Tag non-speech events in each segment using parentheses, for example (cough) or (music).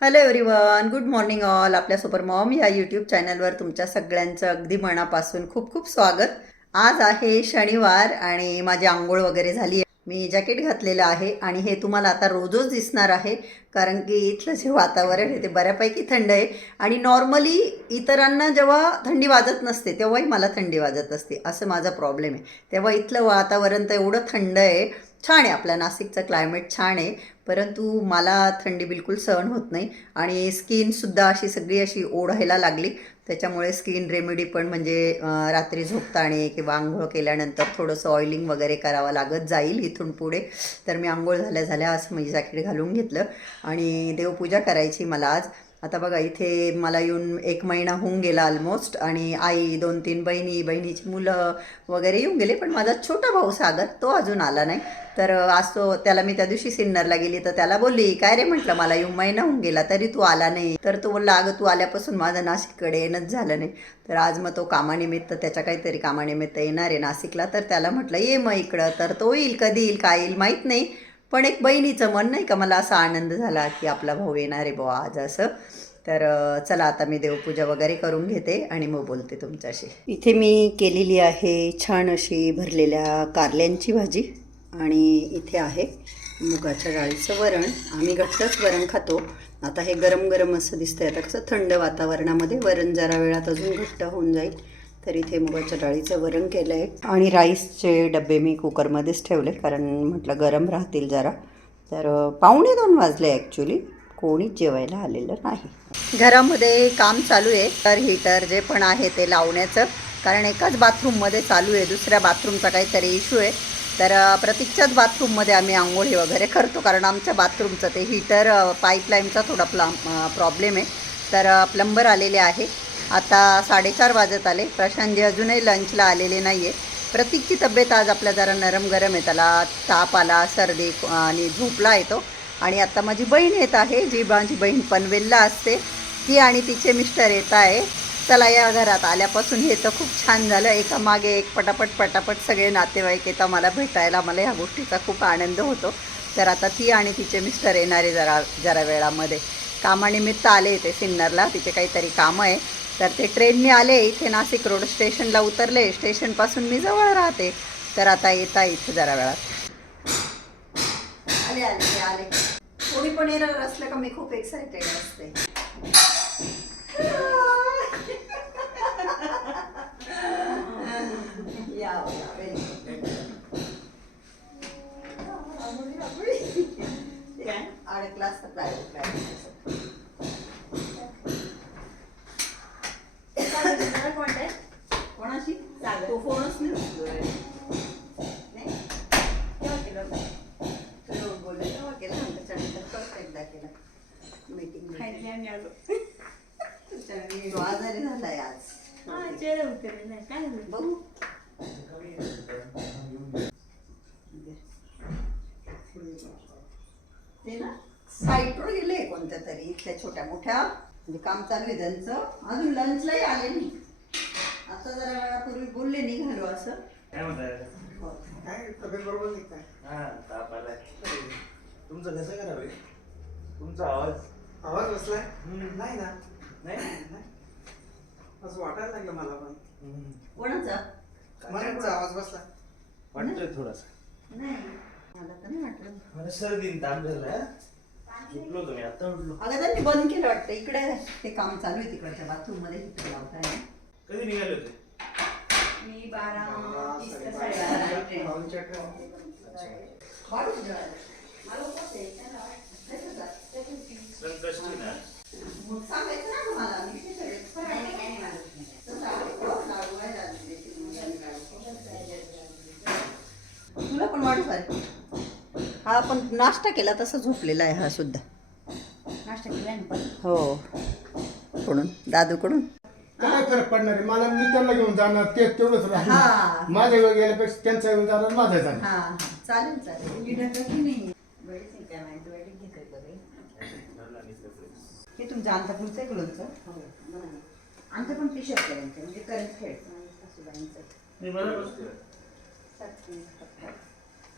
Hello everyone good morning all आपल्या super mom या YouTube चॅनलवर तुमच्या सगळ्यांचं अगदी मनापासून खूप खूप स्वागत. आज आहे शनिवार आणि माझी आंघोळ वगैरे झाली आहे. मी जॅकेट घातलेलं आहे आणि हे तुम्हाला आता रोजच दिसणार आहे कारण की इथलं जे वातावरण आहे ते बऱ्यापैकी थंड आहे. आणि नॉर्मली इतरांना जेव्हा थंडी वाजत नसते तेव्हाही मला थंडी वाजत असते असं माझा प्रॉब्लेम आहे. तेव्हा इथलं वातावरण तर एवढं थंड आहे छान आहे. आपल्या नाशिकचं क्लायमेट छान आहे. परंतु मला थंडी बिलकुल सहन होत नाही आणि स्किनसुद्धा अशी सगळी अशी ओढायला लागली. त्याच्यामुळे स्किन रेमेडी पण म्हणजे रात्री झोपताने किंवा आंघोळ केल्यानंतर थोडंसं ऑइलिंग वगैरे करावं लागत जाईल इथून पुढे. तर मी आंघोळ झाल्या झाल्या असं म्हणजे जॅकेट घालून घेतलं आणि देवपूजा करायची मला आज. आता बघा इथे मला येऊन एक महिना होऊन गेला ऑलमोस्ट आणि आई दोन तीन बहिणी बहिणीची मुलं वगैरे येऊन गेले पण माझा छोटा भाऊ सागर तो अजून आला नाही. तर आज तो त्याला मी त्या दिवशी सिन्नरला गेली तर त्याला बोलली काय रे? म्हटलं मला येऊन महिना होऊन गेला तरी तू आला नाही. तर तो बोलला अगं तू आल्यापासून माझं नाशिककडे येणंच झालं नाही. तर आज मग तो कामानिमित्त त्याच्या काहीतरी कामानिमित्त येणार आहे नाशिकला तर त्याला म्हटलं ये मग इकडं. तर तो येईल कधी येईल काय येईल माहीत नाही. पण एक बहिणीचं मन नाही का? मला असा आनंद झाला की आपला भाऊ येणार आहे बुवा आज असं. तर चला आता मी देवपूजा वगैरे करून घेते आणि मग बोलते तुमच्याशी. इथे मी केलेली आहे छान अशी भरलेल्या कारल्यांची भाजी आणि इथे आहे मुगाच्या डाळीचं वरण. आम्ही घट्टच वरण खातो. आता हे गरम गरम असं दिसतंय. आता कसं थंड वातावरणामध्ये वरण जरा वेळात अजून घट्ट होऊन जाईल. तर इथे मुगाच्या डाळीचं वरण केलं आहे आणि राईसचे डबे मी कुकरमध्येच ठेवले कारण म्हटलं गरम राहतील जरा. तर पाहुणे दोन वाजले ॲक्च्युली कोणीच जेवायला आलेलं नाही. घरामध्ये काम चालू आहे. तर हीटर जे पण आहे ते लावण्याचं. कारण एकाच बाथरूममध्ये चालू आहे. दुसऱ्या बाथरूमचा काहीतरी इश्यू आहे. तर प्रतीक्षाच प्रतीकच्याच बाथरूममध्ये आम्ही आंघोळी वगैरे करतो. कारण आमच्या बाथरूमचं ते हीटर पाईपलाईनचा थोडा प्ला प्रॉब्लेम आहे. तर प्लंबर आलेले आहे. आता साडेचार वाजत आले. प्रशांतजी अजूनही लंचला आलेले नाही आहे प्रतीकची तब्येत आज आपल्या जरा नरम गरम आहे. त्याला ताप आला सर्दी आणि झोपला येतो. आणि आता माझी बहीण येत आहे जी माझी बहीण पनवेलला असते. ती आणि तिचे मिस्टर येत आहे. चला या घरात आल्यापासून हे तर खूप छान झालं. एका मागे एक पटापट पटापट सगळे नातेवाईक येतात मला भेटायला. मला ह्या गोष्टीचा खूप आनंद होतो. तर आता ती आणि तिचे मिस्टर येणारे जरा जरा वेळामध्ये. कामानिमित्त आले ते सिन्नरला. तिचे काहीतरी कामं आहे. तर ते ट्रेनने आले इथे नाशिक रोड स्टेशनला उतरले. स्टेशनपासून मी जवळ राहते. तर आता येता इथे जरा वेळात. आले आले आले. कोणी पण येणार असलं का मी खूप एक्सायटेड असते या या very good. आंघोळी, आंघोळी. ते अडकला असता प्लायवूड प्लायवूड कोणाशी तो फोनच नाही उचलतोय. नाही? केव्हा केलं होतं? तुला बोलले तेव्हा केलं ना, त्याच्यानंतर परत एकदा केलं. Meeting मध्ये. तो आजारी झालाय आज बघू ते ना साईटवर गेले कोणत्या छोट्या मोठ्या. म्हणजे काम चालू आहे त्यांचं. अजून लंचलाही आले नाही. आता जरा वेळापूर्वी बोलले निघालो असं. काय म्हणताय? हो. काय तब्येत बरोबर नाही काय? हा ताप आलाय तुमचं कसं करावे तुमचा आवाज? आवाज बसलाय? हम्म. नाही ना. नाही? नाही. असं वाटायला लागलं मला पण. हम्म. कोणाचा? मराठीचा आवाज बसला वाटतोय थोडासा. नाही. मला तर नाही वाटलं. मला सर्दी आणि ताप झालाय उठलो तुम्ही आता उठलो अगं त्यांनी बंद केलं वाटतं इकडे ते काम चालू आहे तिकडच्या बाथरूममध्ये हिटर लावताय कधी निघाले होते मी बारा तीस का बारा, साडेबारा ट्रेन. पाऊणच्या ट्रेन. वाढून जेवायला. मला उपवास आहे. त्यांना वाटतं जा. संकष्टी ना मग सांगायचं ना मला मी किती सगळे तसं आहे. हो, आहे. तुला पण पाहिजे हा पण नाश्ता केला तसं झोपलेला आहे हा सुद्धा. नाश्ता केला ना पण? हो. कडून? दादूकडून काय फरक पडणार आहे? मला मी त्यांना घेऊन जाणार ते तेवढंच हा. राहणार माझ्या वेळ गेल्यापेक्षा त्यांचा वेळ जाणार माझा जाणार. हा. चालेल चालेल. नाही? बघे हे तुमचं अंतपूरचं आहे लोणचं हो आमचं पण आहे आमचं, म्हणजे करंट खेळ. सासूबाईंचं.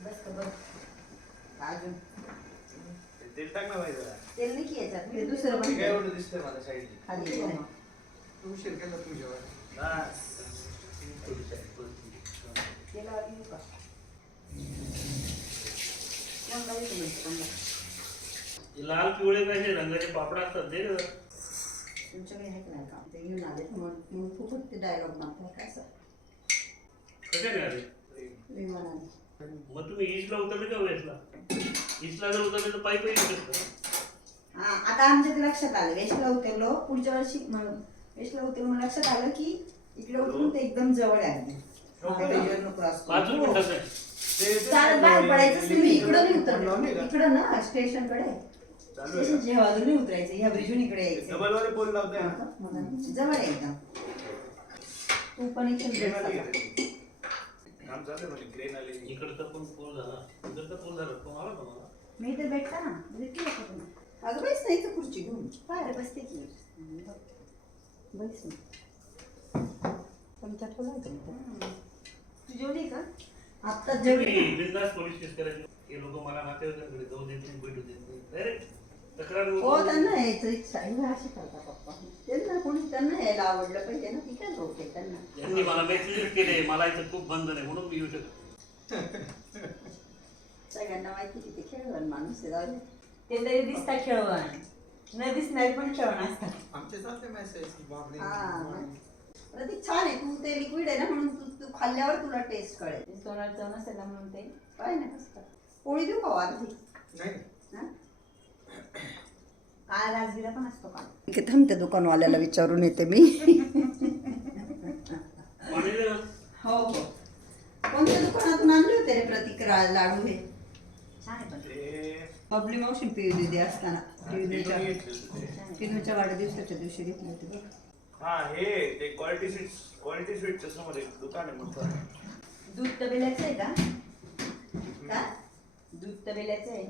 बस का बस. अजून ते तेल टाक ना भाई जरा तेल नाही की याच्यात ते दुसरं ते काय पण एवढं दिसतंय साईडला खाली गेलंय. उशीर केला तुझ्यावर बस. थोडीशी आहे, थोडीशी. तेल आधी येऊ का? मग बाई तुम्ही समजा. ते लाल पिवळे पाहिजे रंगाचे पापड असतात ते? तुमच्याकडे आहे का नाही का ते घेऊन आले मग मग खूपच ते डायलॉग मागतात कसं कशाने आले विमानाने मग तुम्ही ईस्टला उतरले का वेस्टला? ईस्टला जर उतरले तर पायी पायी शकता हा आता आमच्या ते लक्षात आलं. वेस्टला उतरलो पुढच्या वर्षी मग वेस्टला उतरलो मग लक्षात आलं की इकडे उतरून ते एकदम जवळ आहे. अगदी रेल्वेवरनं cross करून. पाच मिनिटात आहे ते- ते- चालत बाहेर पडायचंच नाही. तुम्ही इकडं नाही नाही उतरले का? इकडं ना स्टेशनकडे. ह्या बाजूने उतरायचं ह्या ब्रिजून इकडे? यायचं. डबल वाले जवळ आहे एकदम. तू पण इथे आता. काम चालू आहे म्हणजे क्रेन आली. इकडचा पण पूल झाला. इकडचा पूल झाला. तो आला का मला मी तर भेटता ना. भेटली का तुम्ही अगं बैस नाही तर खुर्ची घेऊन. काय बसते की. बैस तुमच्या ठेवला तू जेवली का? आत्ता जेवढी तुम्ही बिनधास्त पोलीस केस करायचे. हे लोक मला नातेवाईकांकडे जाऊ देत नाही भेटू देत नाही. डायरेक्ट हो त्यांना यायचं इच्छा आहे. हे अशी करता पप्पा. त्यांना कोणी त्यांना यायला आवडलं पाहिजे ना ती काय आहे त्यांना. यांनी मला मेसेज केले मला इथं खूप बंधन आहे म्हणून मी येऊ शकत सगळ्यांना माहिती किती खेळवण माणूस आहे जाऊ. ते तरी दिसतात खेळवण. न दिसणारी पण खेळवण असतात. आमचे जाते मेसेज हा. प्रतीक छान आहे. तू ते लिक्विड आहे ना म्हणून तू तू खाल्ल्यावर तुला टेस्ट कळेल. तोंडात चव नसेल ना म्हणून ते. काय नाही कसं पोळी देऊ का अर्धी? नाही. राजगिरा पण असतो का? की थांबते दुकानवाल्याला विचारून येते मी. हो हो. कोणत्या दुकानातून आणले होते रे प्रतीक रा- लाडू हे? छान आहे पण. ते बबली मावशी पिऊ दिदी असताना. पिनूच्या वाढदिवसाच्या दिवशी घेतले होते बघ. हा हे ते क्वालिटी स्वीट क्वालिटी स्वीटच्या समोर एक दुकान आहे मोठं दूध तबेल्याचं आहे का? काय दूध तबेल्याचं आहे.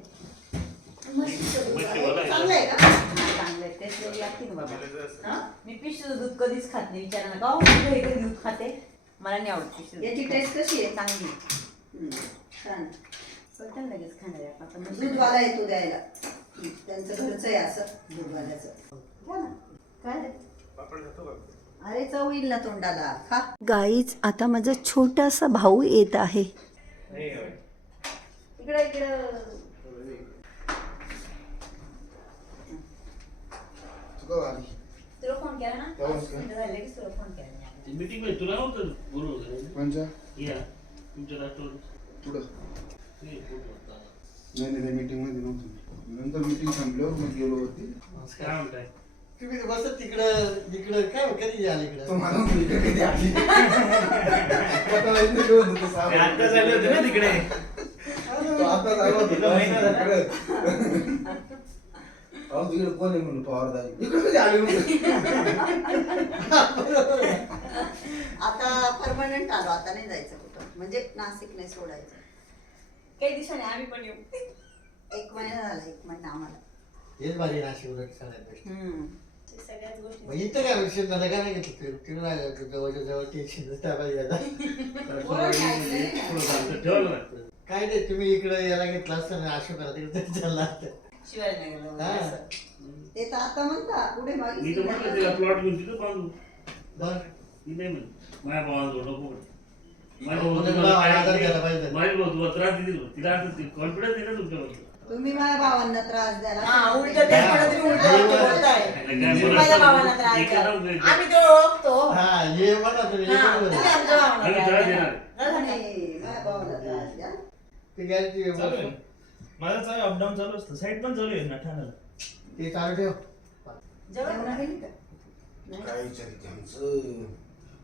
चांगलं आहे का? हा, चांगलं आहे. तेच बाबा. हा? मी पिशचं दूध कधीच खात नाही. विचारा नका "अहो, मी घरी कधी दूध खाते? मला नाही आवडत याची. टेस्ट कशी आहे? चांगली हम्म, छान. लगेच खाणार आहे आपण. दूधवाला येतो द्यायला. त्यांचं घरचं आहे असं दूधवाल्याचं घ्या ना. काय रे? अरे चव येईल ना तोंडाला. खा. गाईच आता माझा छोटासा भाऊ येत आहे. इकडं इकडं. तुका आली तुला फोन केला ना हो, पाच? मिनिटं झाले की तुला फोन केला मी. मीटिंगमध्ये तुला नव्हतं बरोबर म्हणजे या तुमच्या राष्ट्रवादी पुढं हे फोटो होता. नाही नाही मीटिंगमध्ये नव्हतो मी. नंतर मीटिंग संपल्यावर मग गेलो होती काय म्हणताय तुम्ही बस तिकडं इकडं काय कधी आले इकडं तुम्हाला इकडे कधी आली आता इथे घेऊन होतो ते. आता झाले होते ना तिकडे तो आता झाला होता. तुला महिना झाला? अहो तिकडे कोण आहे म्हणून पवारदारी इकडे कधी आली म्हणून आता परमनंट आलो आता नाही जायचं कुठं. म्हणजे नाशिक नाही सोडायचं. काही दिवसांनी आम्ही पण येऊ. एक महिना झाला एक महिना आम्हाला. हेच भारी नाशिक उलट सगळ्यात best. हम्म. ते सगळ्याच गोष्टी. मग इथं काय विषय झाला? काय नाही घेतलं तिकडे तिकडे नाही जवळच्या जवळ टेन्शन पाहिजे आता. बरं, खायचं नाही का? थोडं बांधलं ठेवायला लागतं काय नाही तुम्ही इकडे याला घेतला असतं ना अशोकाला तिकडे तरी चालला असतं. शिवाजीनगरला हा. वगैरे असं. ते तर आता म्हणता पुढे मी तर म्हटलं तिला मागे प्लॉट घेऊन तिथं बांधू बरं मी नाही माझ्या म्हणे. माझ्या मग भाऊ तुला तुम्हाला आदर काय- द्यायला पाहिजे. माझ्या भाऊ तुला त्रास देतील तिला असं कॉन्फिडन्स आहे ना तुमच्याबद्दल तुम्ही माझ्या भावांना त्रास द्याला हा, उलटं तेच म्हणत तुम्ही उलटं वाक्य बोलताय. तुम्ही माझ्या भावाला त्रास द्या. आम्ही तो ओळखतो हा ये म्हणा तुम्ही हा, बरोबर तुम्ही आहे. आमच्या भावाला आम्ही त्रास द्या. नाही, माझ्या भावाला त्रास ते गॅरंटी. माझं चालू अपडाऊन चालू असतं साईड पण चालू आहे ना ठाण्याला ते चालू ठेव जेवण जेवणा का नाही? काय विचारित आमचं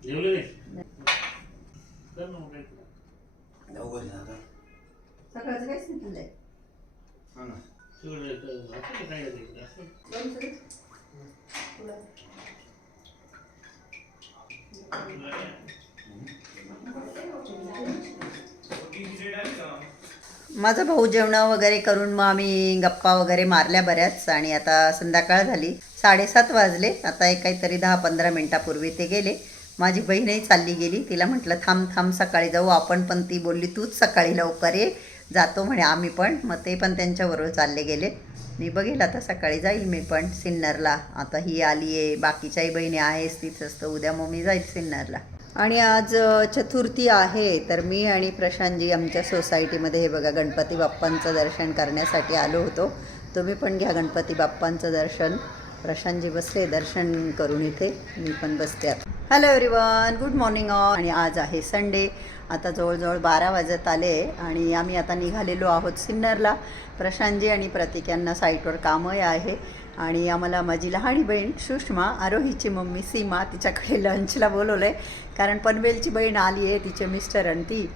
जेवले नाही कर ना मग काय तुला. अवघड झालं. सकाळचं काहीच नाही खाल्लंय हा ना काय करायचं? दे. तुला. माझा भाऊ जेवणं वगैरे करून मग आम्ही गप्पा वगैरे मारल्या बऱ्याच आणि आता संध्याकाळ झाली. साडेसात वाजले. आता एक काहीतरी दहा पंधरा मिनटापूर्वी ते गेले. माझी बहीणही चालली गेली. तिला म्हटलं थांब थांब सकाळी जाऊ. आपण पण ती बोलली तूच सकाळी लवकर ये. जातो म्हणे आम्ही पण. मग ते पण त्यांच्याबरोबर चालले गेले. मी बघेल आता सकाळी जाईल मी पण सिन्नरला. आता ही आली आहे. बाकीच्याही बहिणी आहेस तिथंच. तर उद्या मग मी जाईल सिन्नरला. आणि आज चतुर्थी आहे तर मी आणि प्रशांतजी आमच्या सोसायटीमध्ये हे बघा गणपती बाप्पांचं दर्शन करण्यासाठी आलो होतो. तुम्ही पण घ्या गणपती बाप्पांचं दर्शन. प्रशांतजी बसले दर्शन करून इथे. मी पण बसते आता. Hello everyone good morning all आणि आज आहे संडे आता जवळजवळ बारा वाजत आले आणि आम्ही आता निघालेलो आहोत सिन्नरला. प्रशांतजी आणि प्रतीक यांना साईटवर कामही आहे. आणि आम्हाला माझी लहानी बहीण सुषमा आरोहीची मम्मी सीमा तिच्याकडे लंचला बोलवलं आहे कारण पनवेलची बहीण आली आहे तिचे मिस्टर आणि ती.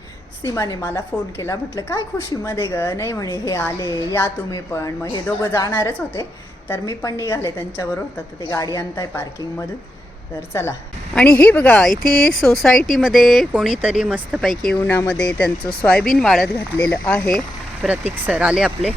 सीमाने मला फोन केला म्हटलं काय खुशीमध्ये ग? नाही म्हणे हे आले या तुम्ही पण. मग हे दोघं जाणारच होते. तर मी पण निघाले त्यांच्याबरोबर. तर ते गाडी आणताय पार्किंगमधून तर चला. आणि हे बघा इथे सोसायटीमध्ये कोणीतरी मस्तपैकी उन्हामध्ये त्यांचं सोयाबीन वाळत घातलेलं आहे. प्रतीक सर आले आपले.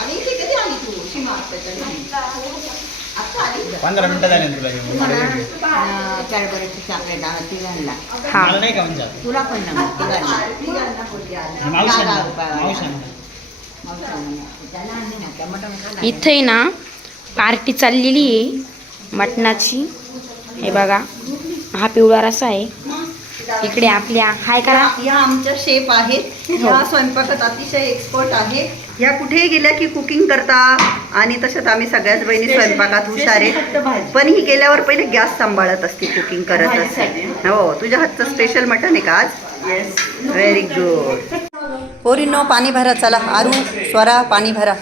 आणि इथे कधी आली तू सीमा आत्याच्या घरी? आत्ता आली पंधरा मिनिटं झाले ना तुला तिघांना मला नाही का म्हणजे? तुला पण ना मग तिघांना. इथे आहे ना पार्टी चाललेली आहे मटणाची. हे बघा हा पिवळा रसा आहे. इकडे आपल्या हाय करा. या आमच्या शेफ आहेत. ह्या स्वयंपाकात अतिशय एक्सपर्ट आहे ह्या कुठेही गेल्या की कुकिंग करता आणि तशात आम्ही सगळ्याच बहिणी स्वयंपाकात हुशार आहे पण ही गेल्यावर पहिले गॅस सांभाळत असते कुकिंग करत असते. हो तुझ्या हातचं स्पेशल मटन आहे का आज? व्हेरी गुड पोरीनो पाणी भरा चला. आरू स्वरा पाणी भरा.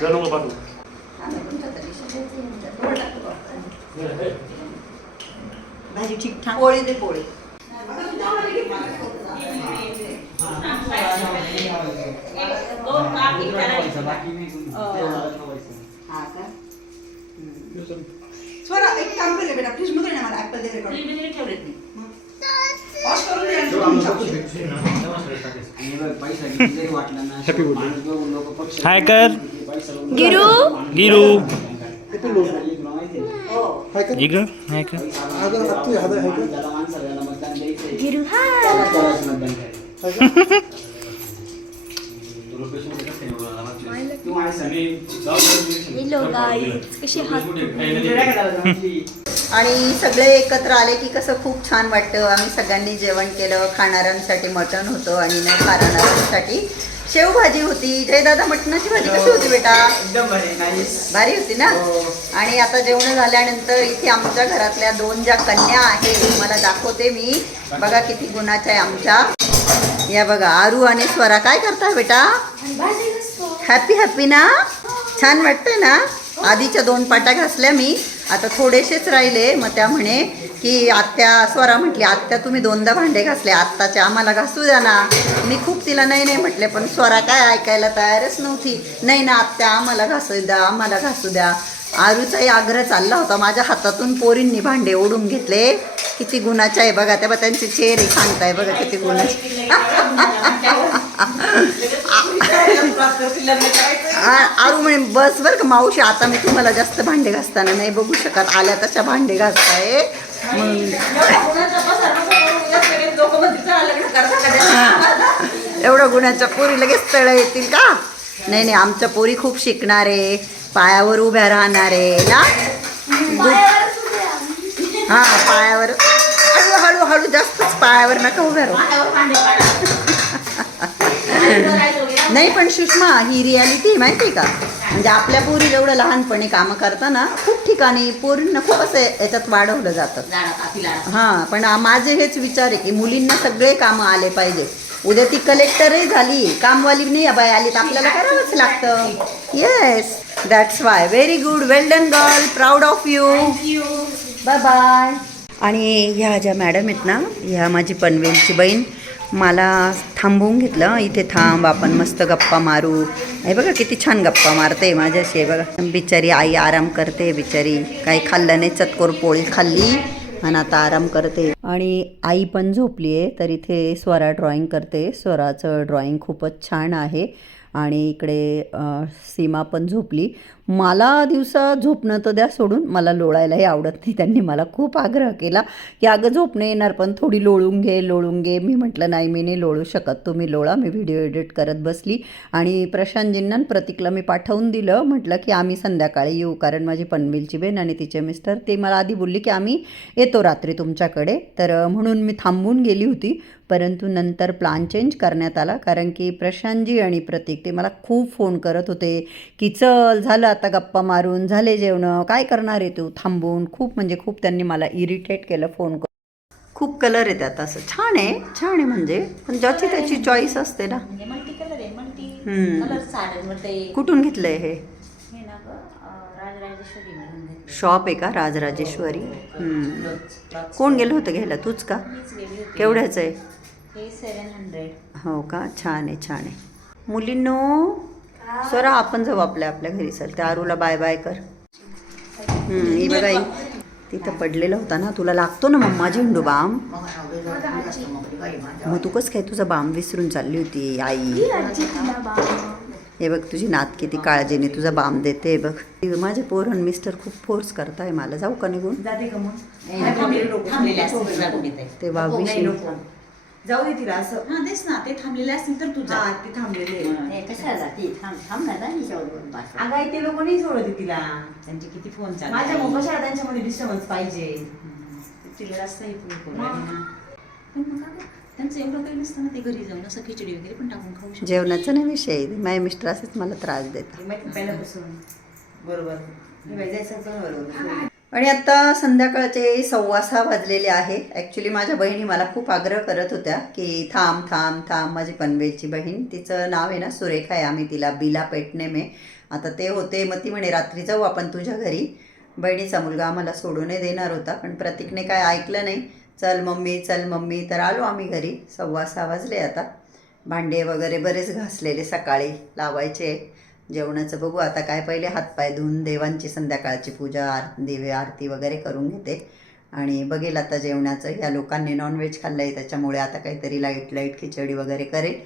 जर नको पाठवू. भाजी ठीक ठाक पोळी दे पोळी हा का? स्वरा एक काम केलं बेटा फ्रीजमध्ये मला ऍपल दे ठेवलेत नाही हाय कर गिरू गिरू इकडं हाय कर अगं तू हात आहे का गिरू हॅलो गाईज कसे आणि सगळे एकत्र आले की कसं खूप छान वाटतं. आम्ही सगळ्यांनी जेवण केलं खाणाऱ्यांसाठी मटण होतं आणि न खाणाऱ्यांसाठी शेवभाजी होती. जय दादा मटणाची भाजी कशी होती बेटा? एकदम भारी होती ना? आणि आता जेवण झाल्यानंतर इथे आमच्या घरातल्या दोन ज्या कन्या आहेत तुम्हाला दाखवते मी. बघा किती गुणाच्या आहे आमच्या. या बघा आरू आणि स्वरा काय करताय बेटा? हॅपी हॅपी ना? छान वाटतंय ना? आधीच्या दोन पाट्या घासल्या मी. आता थोडेसेच राहिले मग त्या म्हणे की आत्या स्वरा म्हटली आत्या तुम्ही दोनदा भांडे घासले आत्ताचे आम्हाला घासू द्या ना. मी खूप तिला नाही नाही म्हटले पण स्वरा काय ऐकायला तयारच नव्हती. नाही ना आत्या आम्हाला घासू द्या आम्हाला घासू द्या. आरूचाही आग्रह चालला होता माझ्या हातातून पोरींनी भांडे ओढून घेतले. किती गुणाचे आहे बघा तेव्हा त्यांचे चेहरे सांगताय बघा किती गुणाचे. (laughs) (laughs) आ- आरू म्हणे बस बरं का मावशी आता मी तुम्हाला जास्त भांडे घासताना नाही बघू शकत. आल्या तशा भांडे घासताय. एवढं गुणाच्या पोरी लगेच तळ येतील का? नाही नाही आमच्या पोरी खूप शिकणारे पायावर उभ्या राहणारे ना? हा पायावर. हळू हळू हळू जास्तच पायावर नका उभ्या राहू. (laughs) नाही पण सुषमा ही रियालिटी माहिती आहे का? म्हणजे आपल्या पोरी जेवढं लहानपणी कामं करताना खूप ठिकाणी पोरींना खूप असं याच्यात वाढवलं जातं. हां पण माझे हेच विचार आहे की मुलींना सगळे कामं आले पाहिजे. उद्या ती कलेक्टरही झाली कामवाली नाही बाय आली तर आपल्याला करावंच लागतं. Yes that's why very good well done girl proud of you bye bye आणि ह्या ज्या मॅडम आहेत ना ह्या माझी पनवेलची बहीण मला थांबवून घेतलं. इथे थांब आपण मस्त गप्पा मारू. हे बघा किती छान गप्पा मारते माझ्याशी हे बघा. बिचारी आई आराम करते बिचारी. काही खाल्लं नाही चतकोर पोळी खाल्ली आणि आता आराम करते. आणि आई पण झोपली आहे तर इथे स्वरा ड्रॉइंग करते. स्वराचं ड्रॉइंग खूपच छान आहे. आणि इकडे सीमा पण झोपली. मला दिवसा झोपणं तर द्या सोडून मला लोळायलाही आवडत नाही. त्यांनी मला खूप आग्रह केला की अगं झोपणे येणार पण थोडी लोळून घे लोळून घे. मी म्हटलं नाही मी नाही लोळू शकत. तुम्ही लोळा मी व्हिडिओ एडिट करत बसली. आणि प्रशांतजींना प्रतिकला प्रतीकला मी पाठवून दिलं. म्हटलं की आम्ही संध्याकाळी येऊ कारण माझी पनवेलची बहीण आणि तिचे मिस्टर ते मला आधी बोलली की आम्ही येतो रात्री तुमच्याकडे. तर म्हणून मी थांबून गेली होती. परंतु नंतर प्लान चेंज करण्यात आला कारण की प्रशांतजी आणि प्रतीक ते मला खूप फोन करत होते की चल झालं आता गप्पा मारून झाले जेवणं काय करणार आहे तू? थांबून. खूप म्हणजे खूप त्यांनी मला इरिटेट केलं फोन करून. खूप कलर आहे त्यात असं. छान आहे. छान आहे म्हणजे. पण ज्याची त्याची चॉईस असते ना. म्हणजे कुठून घेतलंय हे? हे. शॉप आहे का? राजराजेश्वरी? हम्म. कोण गेलं होतं घ्यायला? तूच का? केवढ्याचं आहे? हे हो का? छान आहे छान आहे. मुलींनो स्वरा आपण जाऊ आपल्या आपल्या घरी. चल त्या आरूला बाय बाय कर. ही बघा तिथं पडलेला होता ना तुला लागतो ना मम्मा झेंडू बाम? मग तू कसं काय तुझा बाम विसरून चालली होती आई? हे बघ तुझी नात किती काळजीने तुझा बाम देते बघ. माझे पोरण मिस्टर खूप फोर्स करताय मला. जाऊ का निघून. ते बावीस. जाऊ दे तिला असं हा तेच ना ते थांबलेले असतील तर तू जा. ते थांबलेले कशाला जाते थांब थांब ना जा बस. अगं आई, ते लोक नाही सोडत आहे तिला. त्यांचे किती फोन चालू माझ्या आहे. मग कशाला त्यांच्यामध्ये डिस्टर्बन्स पाहिजे तिला जास्त हे फोन करू मग. राहिले ना. पण मग अगं, त्यांचं एवढं काही नसतं ना ते घरी जाऊन असं खिचडी वगैरे पण टाकून खाऊ शकतो जेवणाचा नाही विषय. माझे मिस्टर असेच मला त्रास देतात. हे माहिती पहिल्यापासून. बरोबर. हे बाई, जायचं पण बरोबर. आणि आता संध्याकाळचे सव्वा सहा वाजलेले आहे. ॲक्च्युली माझ्या बहिणी मला खूप आग्रह करत होत्या की थांब थांब थांब माझी पनवेलची बहीण. तिचं नाव आहे ना सुरेखा आहे आम्ही तिला बिला पेटणे मे. आता ते होते मग ती म्हणे रात्री जाऊ आपण तुझ्या घरी. बहिणीचा मुलगा आम्हाला सोडूनही देणार होता पण प्रतीकने काय ऐकलं नाही. चल मम्मी चल मम्मी. तर आलो आम्ही घरी. सव्वा सहा वाजले आता. भांडे वगैरे बरेच घासलेले सकाळी लावायचे. जेवणाचं बघू. आता काय पहिले हातपाय धुवून देवांची संध्याकाळची पूजा आर दिवे आरती वगैरे करून घेते. आणि बघेल आता जेवणाचं. या लोकांनी नॉनव्हेज खाल्लं आहे त्याच्यामुळे आता काहीतरी लाइट लाइट खिचडी वगैरे करेल.